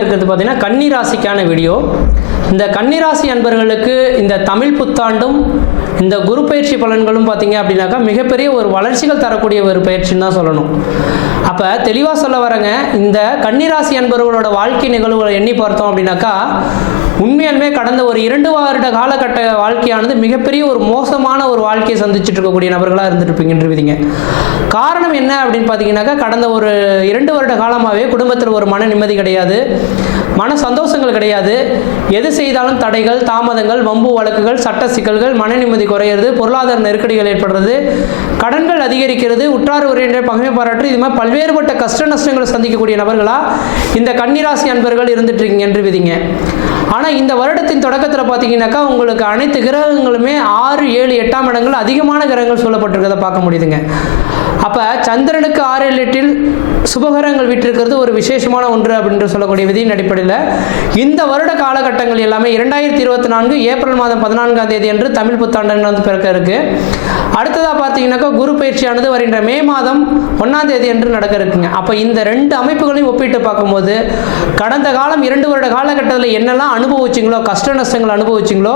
இருக்கிறது பார்த்தீங்கன்னா கன்னி ராசிக்கான வீடியோ இந்த கன்னிராசி அன்பர்களுக்கு இந்த தமிழ் புத்தாண்டும் இந்த குரு பயிற்சி பலன்களும் பார்த்தீங்க அப்படின்னாக்கா மிகப்பெரிய ஒரு வளர்ச்சிகள் தரக்கூடிய ஒரு பயிற்சின்னு தான் சொல்லணும் அப்போ தெளிவாக சொல்ல வரங்க இந்த கன்னிராசி அன்பர்களோட வாழ்க்கை நிகழ்வுகளை எண்ணி பார்த்தோம் அப்படின்னாக்கா உண்மையாலுமே கடந்த ஒரு இரண்டு வருட காலகட்ட வாழ்க்கையானது மிகப்பெரிய ஒரு மோசமான ஒரு வாழ்க்கையை சந்திச்சுட்டு இருக்கக்கூடிய நபர்களாக இருந்துருப்பீங்கன்றிருப்பீங்க காரணம் என்ன அப்படின்னு பார்த்தீங்கன்னாக்கா கடந்த ஒரு இரண்டு வருட காலமாகவே குடும்பத்தில் ஒரு மன நிம்மதி கிடையாது மன சந்தோஷங்கள் கிடையாது எது செய்தாலும் தடைகள் தாமதங்கள் வம்பு வழக்குகள் சட்ட சிக்கல்கள் மன நிம்மதி குறையிறது பொருளாதார நெருக்கடிகள் ஏற்படுறது கடன்கள் அதிகரிக்கிறது உற்றார் உரையின்ற பகமை பாராட்டு இது மாதிரி பல்வேறுபட்ட கஷ்ட நஷ்டங்களை சந்திக்கக்கூடிய நபர்களாக இந்த கன்னிராசி அன்பர்கள் இருந்துட்டு இருக்கீங்க என்று விதிங்க ஆனால் இந்த வருடத்தின் தொடக்கத்தில் பார்த்தீங்கன்னாக்கா உங்களுக்கு அனைத்து கிரகங்களுமே ஆறு ஏழு எட்டாம் இடங்கள் அதிகமான கிரகங்கள் சொல்லப்பட்டிருக்கிறத பார்க்க முடியுதுங்க அப்போ சந்திரனுக்கு ஆறு லிட்டில் எட்டில் சுபகரங்கள் விட்டிருக்கிறது ஒரு விசேஷமான ஒன்று அப்படின்ற சொல்லக்கூடிய விதியின் அடிப்படையில் இந்த வருட காலகட்டங்கள் எல்லாமே இரண்டாயிரத்தி இருபத்தி நான்கு ஏப்ரல் மாதம் பதினான்காம் தேதி என்று தமிழ் புத்தாண்டு வந்து பிறக்க இருக்குது அடுத்ததாக பார்த்தீங்கன்னாக்கா குரு பயிற்சியானது வருகின்ற மே மாதம் ஒன்றாம் தேதி என்று நடக்க இருக்குங்க அப்போ இந்த ரெண்டு அமைப்புகளையும் ஒப்பிட்டு பார்க்கும்போது கடந்த காலம் இரண்டு வருட காலகட்டத்தில் என்னெல்லாம் அனுபவிச்சிங்களோ கஷ்ட நஷ்டங்கள் அனுபவிச்சிங்களோ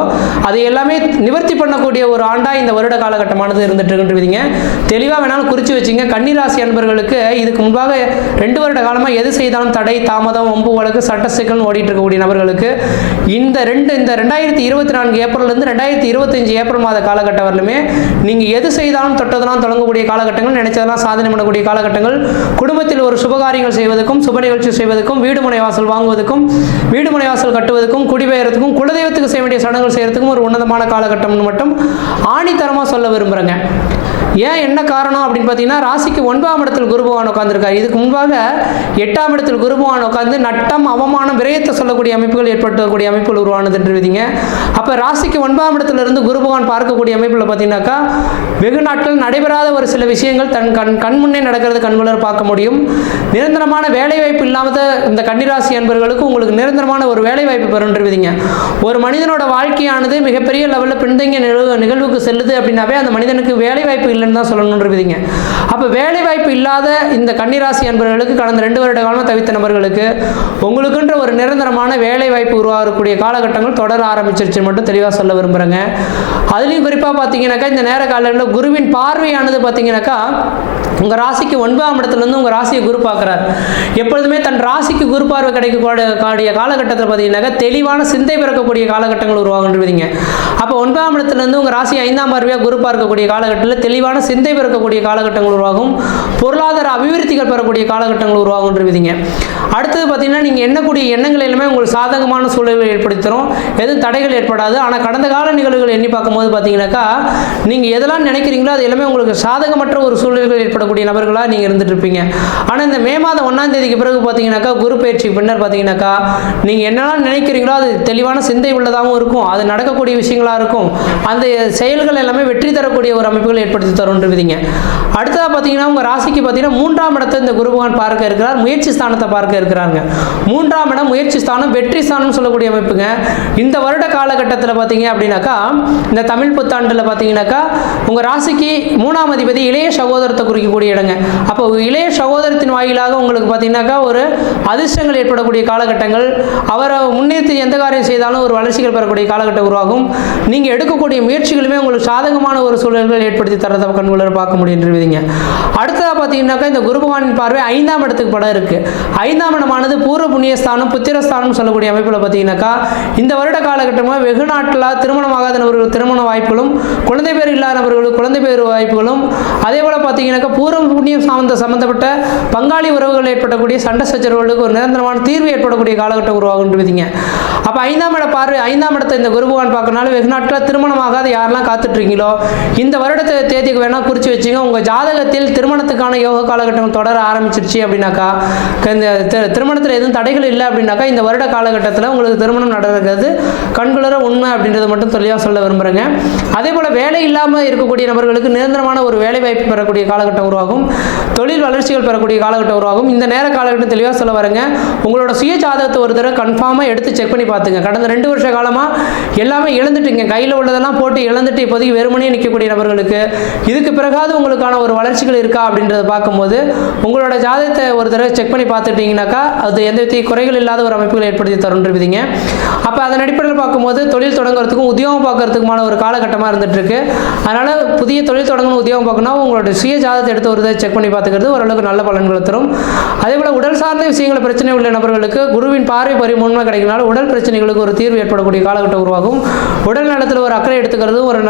அதை எல்லாமே நிவர்த்தி பண்ணக்கூடிய ஒரு ஆண்டாக இந்த வருட காலகட்டமானது இருந்துட்டு இருக்குன்றீங்க தெளிவாக வேணாலும் குறித்து வச்சுங்க கன்னிராசி அன்பர்களுக்கு இதுக்கு முன்பாக ரெண்டு வருட காலமாக எது செய்தாலும் தடை தாமதம் ஒம்பு வழக்கு சட்ட சிக்கல் ஓடிட்டு இருக்கக்கூடிய நபர்களுக்கு இந்த ரெண்டு இந்த ரெண்டாயிரத்தி இருபத்தி நான்கு இருந்து ரெண்டாயிரத்தி இருபத்தஞ்சு ஏப்ரல் மாத காலகட்டம் வரலுமே நீங்கள் எது செய்தாலும் தொட்டதெல்லாம் தொடங்கக்கூடிய காலகட்டங்கள் நினைச்சதெல்லாம் சாதனை பண்ணக்கூடிய காலகட்டங்கள் குடும்பத்தில் ஒரு சுபகாரியங்கள் செய்வதற்கும் சுப நிகழ்ச்சி செய்வதற்கும் வீடு முனைவாசல் வாசல் வாங்குவதற்கும் வீடு முனைவாசல் வாசல் கட்டுவதற்கும் குடிபெயர்த்துக்கும் குலதெய்வத்துக்கு செய்ய வேண்டிய சடங்குகள் செய்கிறதுக்கும் ஒரு உன்னதமான காலகட்டம்னு மட்டும் ஆணித்தரமாக சொல்ல விரும்புகிறேங்க ஏன் என்ன காரணம் அப்படின்னு பார்த்தீங்கன்னா ராசிக்கு ஒன்பதாம் இடத்தில் குருபவான் உட்காந்துருக்காரு இதுக்கு முன்பாக எட்டாம் இடத்தில் குருபவான் உட்காந்து நட்டம் அவமானம் விரயத்தை சொல்லக்கூடிய அமைப்புகள் ஏற்படுத்தக்கூடிய அமைப்புகள் உருவானதுன்றீங்க அப்போ ராசிக்கு ஒன்பதாம் இடத்துலேருந்து குருபவான் பார்க்கக்கூடிய அமைப்பில் பார்த்தீங்கன்னாக்கா வெகு நாட்கள் நடைபெறாத ஒரு சில விஷயங்கள் தன் கண் கண் முன்னே நடக்கிறது கண்குளர் பார்க்க முடியும் நிரந்தரமான வேலைவாய்ப்பு இல்லாத இந்த கன்னிராசி அன்பர்களுக்கு உங்களுக்கு நிரந்தரமான ஒரு வேலைவாய்ப்பு விதிங்க ஒரு மனிதனோட வாழ்க்கையானது மிகப்பெரிய லெவலில் பின்தங்கிய நிகழ்வு நிகழ்வுக்கு செல்லுது அப்படின்னாவே அந்த மனிதனுக்கு வேலை வாய்ப்பு இல்லைன்னு தான் சொல்லணுன்றீங்க அப்போ வேலை வாய்ப்பு இல்லாத இந்த கன்னிராசி அன்பர்களுக்கு கடந்த ரெண்டு வருட காலம் தவித்த நபர்களுக்கு உங்களுக்குன்ற ஒரு நிரந்தரமான வேலை வாய்ப்பு உருவாகக்கூடிய காலகட்டங்கள் தொடர ஆரம்பிச்சிருச்சு மட்டும் தெளிவாக சொல்ல விரும்புகிறேங்க அதுலேயும் குறிப்பாக பார்த்தீங்கன்னாக்கா இந்த நேர காலங்களில் குருவின் பார்வையானது பார்த்தீங்கன்னாக்கா உங்கள் ராசிக்கு ஒன்பதாம் இடத்துலேருந்து உங்கள் ராசியை குரு பார்க்குறார் எப்பொழுதுமே தன் ராசிக்கு குரு பார்வை கிடைக்கக்கூடிய காலகட்டத்தில் பார்த்தீங்கன்னாக்கா தெளிவான சிந்தை பிறக்கக்கூடிய காலகட்டங்கள் உருவாகின்றீங்க அப்போ ஒன்பதாம் இடத்துலேருந்து உங்கள் ராசி ஐந்தாம் பார்வையாக குரு பார்க்கக்கூடிய காலகட்டத்தில் தெளிவான தெளிவான சிந்தை பிறக்கக்கூடிய காலகட்டங்கள் உருவாகும் பொருளாதார அபிவிருத்திகள் பெறக்கூடிய காலகட்டங்கள் உருவாகும் என்று விதிங்க அடுத்தது பார்த்தீங்கன்னா நீங்கள் எண்ணக்கூடிய எண்ணங்கள் எல்லாமே உங்களுக்கு சாதகமான சூழல்கள் ஏற்படுத்தும் எதுவும் தடைகள் ஏற்படாது ஆனால் கடந்த கால நிகழ்வுகள் எண்ணி பார்க்கும்போது பார்த்தீங்கன்னாக்கா நீங்கள் எதெல்லாம் நினைக்கிறீங்களோ அது எல்லாமே உங்களுக்கு சாதகமற்ற ஒரு சூழல்கள் ஏற்படக்கூடிய நபர்களாக நீங்கள் இருந்துட்டு இருப்பீங்க ஆனால் இந்த மே மாதம் ஒன்றாம் தேதிக்கு பிறகு பார்த்தீங்கன்னாக்கா குரு பயிற்சி பின்னர் பார்த்தீங்கன்னாக்கா நீங்கள் என்னெல்லாம் நினைக்கிறீங்களோ அது தெளிவான சிந்தை உள்ளதாகவும் இருக்கும் அது நடக்கக்கூடிய விஷயங்களாக இருக்கும் அந்த செயல்கள் எல்லாமே வெற்றி தரக்கூடிய ஒரு அமைப்புகள் ஏற்படுத்தி தரும்ன்றீங்க அடுத்ததாக பார்த்தீங்கன்னா உங்கள் ராசிக்கு பார்த்தீங்கன்னா மூன்றாம் இடத்தை இந்த குருபகவான் பார்க்க இருக்கிறார் முயற்சி ஸ்தானத்தை பார்க்க இருக்கிறாங்க மூன்றாம் இடம் முயற்சி ஸ்தானம் வெற்றி ஸ்தானம் சொல்லக்கூடிய அமைப்புங்க இந்த வருட காலகட்டத்தில் பார்த்தீங்க அப்படின்னாக்கா இந்த தமிழ் புத்தாண்டில் பார்த்தீங்கன்னாக்கா உங்கள் ராசிக்கு மூணாம் அதிபதி இளைய சகோதரத்தை குறிக்கக்கூடிய இடங்க அப்போ இளைய சகோதரத்தின் வாயிலாக உங்களுக்கு பார்த்தீங்கன்னாக்கா ஒரு அதிர்ஷ்டங்கள் ஏற்படக்கூடிய காலகட்டங்கள் அவரை முன்னேற்றி எந்த காரியம் செய்தாலும் ஒரு வளர்ச்சிகள் பெறக்கூடிய காலகட்டம் உருவாகும் நீங்கள் எடுக்கக்கூடிய முயற்சிகளுமே உங்களுக்கு சாதகமான ஒரு சூழல்கள் ஏற்படுத்தி தரத கண்களை பார்க்க முடியுன்றீங்க அடுத்ததாக பார்த்தீங்கன்னாக்கா இந்த குரு பார்வை ஐந்தாம் இடத்துக்கு படம் இருக்குது ஐந்தாம் ஐந்தாம் பூர்வ புண்ணியஸ்தானம் புத்திரஸ்தானம் சொல்லக்கூடிய அமைப்பில் பார்த்தீங்கன்னாக்கா இந்த வருட காலகட்டமாக வெகு நாட்டில் திருமணமாகாத நபர்கள் திருமண வாய்ப்புகளும் குழந்தை பேர் இல்லாத நபர்களுக்கு குழந்தை பேர் வாய்ப்புகளும் அதே போல் பார்த்தீங்கன்னாக்கா பூர்வ புண்ணியம் சார்ந்த சம்மந்தப்பட்ட பங்காளி உறவுகள் ஏற்படக்கூடிய சண்டை சச்சரவுகளுக்கு ஒரு நிரந்தரமான தீர்வு ஏற்படக்கூடிய காலகட்டம் உருவாகுன்றீங்க அப்போ ஐந்தாம் இட பார்வை ஐந்தாம் இடத்தை இந்த குருபகான் பார்க்கறனால வெகு நாட்டில் திருமணமாகாத யாரெல்லாம் காத்துட்ருக்கீங்களோ இந்த வருடத்தை தேதிக்கு வேணால் குறித்து வச்சுங்க உங்கள் ஜாதகத்தில் திருமணத்துக்கான யோக காலகட்டம் தொடர ஆரம்பிச்சிருச்சு அப்படின்னாக்கா இந்த திருமணத்தில் எதுவும் தடைகள் இல்லை அப்படின்னாக்கா இந்த வருட காலகட்டத்தில் உங்களுக்கு திருமணம் நடக்கிறது கண்குளர உண்மை அப்படின்றத மட்டும் தெளிவாக சொல்ல விரும்புகிறேங்க அதே போல் வேலை இல்லாமல் இருக்கக்கூடிய நபர்களுக்கு நிரந்தரமான ஒரு வேலை வாய்ப்பு பெறக்கூடிய காலகட்டம் உருவாகும் தொழில் வளர்ச்சிகள் பெறக்கூடிய காலகட்டம் உருவாகும் இந்த நேர காலகட்டம் தெளிவாக சொல்ல வரேங்க உங்களோட சுய ஜாதகத்தை ஒரு தடவை கன்ஃபார்மாக எடுத்து செக் பண்ணி பார்த்துங்க கடந்த ரெண்டு வருஷ காலமாக எல்லாமே இழந்துட்டுங்க கையில் உள்ளதெல்லாம் போட்டு இழந்துட்டு இப்போதைக்கு வெறுமனே நிற்கக்கூடிய நபர்களுக்கு இதுக்கு பிறகாவது உங்களுக்கான ஒரு வளர்ச்சிகள் இருக்கா அப்படின்றத பார்க்கும்போது உங்களோட ஜாதகத்தை ஒரு தடவை செக் பண்ணி பார்த்துட்டீங்கன்னா இருந்தாக்கா அது எந்த வித்தையும் குறைகள் இல்லாத ஒரு அமைப்புகளை ஏற்படுத்தி தருன்றிருப்பீங்க அப்போ அதன் அடிப்படையில் பார்க்கும்போது தொழில் தொடங்குறதுக்கும் உத்தியோகம் பார்க்கறதுக்குமான ஒரு காலகட்டமாக இருந்துகிட்ருக்கு அதனால் புதிய தொழில் தொடங்கணும் உத்தியோகம் பார்க்கணும்னா உங்களோட சுய ஜாதத்தை எடுத்து வருதை செக் பண்ணி பார்த்துக்கிறது ஓரளவுக்கு நல்ல பலன்களை தரும் அதே போல் உடல் சார்ந்த விஷயங்கள பிரச்சனை உள்ள நபர்களுக்கு குருவின் பார்வை முன்மை கிடைக்கிறனால உடல் பிரச்சனைகளுக்கு ஒரு தீர்வு ஏற்படக்கூடிய காலகட்டம் உருவாகும் உடல் நலத்தில் ஒரு அக்கறை எடுத்துக்கிறதும் ஒரு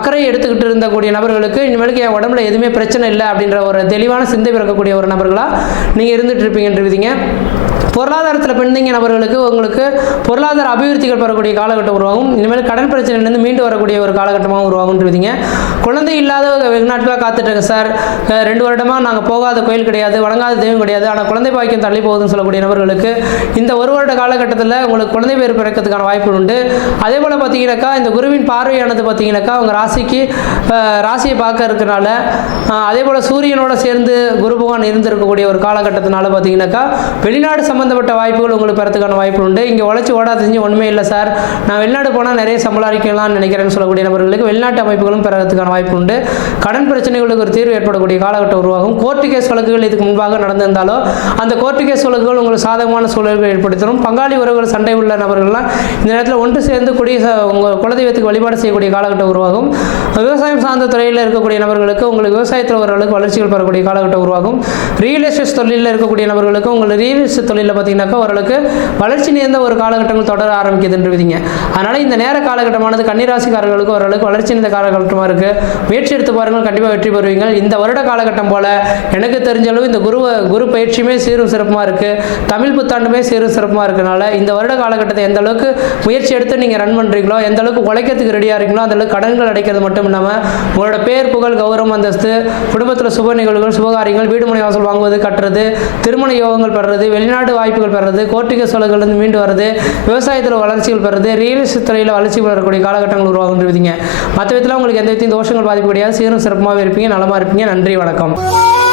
அக்கறை எடுத்துக்கிட்டு இருந்தக்கூடிய நபர்களுக்கு இனிமேலுக்கு என் உடம்புல எதுவுமே பிரச்சனை இல்லை அப்படின்ற ஒரு தெளிவான சிந்தை பிறக்கக்கூடிய ஒரு நபர்களாக நீங்கள் இருந்துட்டு இருப்பீங்கன்றீங்க Amen? பொருளாதாரத்தில் பெண்ணிங்க நபர்களுக்கு உங்களுக்கு பொருளாதார அபிவிருத்திகள் பெறக்கூடிய காலகட்டம் உருவாகும் இனிமேல் கடன் பிரச்சனையிலிருந்து மீண்டு வரக்கூடிய ஒரு காலகட்டமாக உருவாகுன்றீங்க குழந்தை இல்லாத வெகு நாட்களாக சார் ரெண்டு வருடமாக நாங்கள் போகாத கோயில் கிடையாது வழங்காத தெய்வம் கிடையாது ஆனால் குழந்தை பாக்கியம் தள்ளி போகுதுன்னு சொல்லக்கூடிய நபர்களுக்கு இந்த ஒரு வருட காலகட்டத்தில் உங்களுக்கு குழந்தை பேர் பிறக்கிறதுக்கான வாய்ப்பு உண்டு அதே போல் பார்த்தீங்கன்னாக்கா இந்த குருவின் பார்வையானது பார்த்தீங்கன்னாக்கா உங்கள் ராசிக்கு ராசியை பார்க்க இருக்கிறனால அதே போல் சூரியனோட சேர்ந்து குரு பகவான் இருந்திருக்கக்கூடிய ஒரு காலகட்டத்தினால பார்த்தீங்கன்னாக்கா வெளிநாடு சம்மந்த சம்பந்தப்பட்ட வாய்ப்புகள் உங்களுக்கு பெறத்துக்கான வாய்ப்பு உண்டு இங்கே உழைச்சி ஓடா தெரிஞ்சு ஒன்றுமே இல்லை சார் நான் வெளிநாடு போனால் நிறைய சம்பளிக்கலாம்னு நினைக்கிறேன்னு சொல்லக்கூடிய நபர்களுக்கு வெளிநாட்டு அமைப்புகளும் பெறத்துக்கான வாய்ப்பு உண்டு கடன் பிரச்சனைகளுக்கு ஒரு தீர்வு ஏற்படக்கூடிய காலகட்டம் உருவாகும் கோர்ட்டு கேஸ் வழக்குகள் இதுக்கு முன்பாக நடந்திருந்தாலோ அந்த கோர்ட்டு கேஸ் வழக்குகள் உங்களுக்கு சாதகமான சூழல்கள் ஏற்படுத்தணும் பங்காளி உறவுகள் சண்டை உள்ள நபர்கள்லாம் இந்த நேரத்தில் ஒன்று சேர்ந்து கூடிய உங்கள் குலதெய்வத்துக்கு வழிபாடு செய்யக்கூடிய காலகட்டம் உருவாகும் விவசாயம் சார்ந்த துறையில் இருக்கக்கூடிய நபர்களுக்கு உங்களுக்கு விவசாயத்தில் ஓரளவுக்கு வளர்ச்சிகள் பெறக்கூடிய காலகட்டம் உருவாகும் ரியல் எஸ்டேட் தொழிலில் இருக்கக்கூடிய நபர்களுக்கு உங்களுக்கு ரியல் எஸ்டேட் தொழிலில் சூழ்நிலையில் பார்த்தீங்கன்னாக்கா ஓரளவுக்கு வளர்ச்சி நேர்ந்த ஒரு காலகட்டங்கள் தொடர ஆரம்பிக்குதுன்றீங்க அதனால் இந்த நேர காலகட்டமானது கன்னிராசிக்காரர்களுக்கு ஓரளவுக்கு வளர்ச்சி நேர்ந்த காலகட்டமாக இருக்குது முயற்சி எடுத்து பாருங்கள் கண்டிப்பாக வெற்றி பெறுவீங்க இந்த வருட காலகட்டம் போல் எனக்கு தெரிஞ்ச அளவு இந்த குரு குரு பயிற்சியுமே சீரும் சிறப்புமாக இருக்குது தமிழ் புத்தாண்டுமே சீரும் சிறப்புமாக இருக்கனால இந்த வருட காலகட்டத்தை எந்த அளவுக்கு முயற்சி எடுத்து நீங்கள் ரன் பண்ணுறீங்களோ எந்த அளவுக்கு உழைக்கிறதுக்கு ரெடியாக இருக்கீங்களோ அந்த அளவுக்கு கடன்கள் அடைக்கிறது மட்டும் இல்லாமல் உங்களோட பேர் புகழ் கௌரவம் அந்தஸ்து குடும்பத்தில் சுப நிகழ்வுகள் சுபகாரியங்கள் வீடு மனை வாசல் வாங்குவது கட்டுறது திருமண யோகங்கள் பெறுறது வெளிநாடு வாய்ப்புகள் பெறுறது கோர்ட்டிக சூழல்கள்லேருந்து மீண்டு வர்றது விவசாயத்தில் வளர்ச்சிகள் பெறுறது ரியல் எஸ்டேட் துறையில் வளர்ச்சி பெறக்கூடிய காலகட்டங்கள் உருவாகுன்றிருப்பீங்க மற்ற விதத்தில் உங்களுக்கு எந்த விதத்தையும் தோஷங்கள் பாதிப்பு கிடையாது சீரும் சிறப்பமாக இருப்பீங்க நலமாக இருப்பீங்க நன்றி வணக்கம்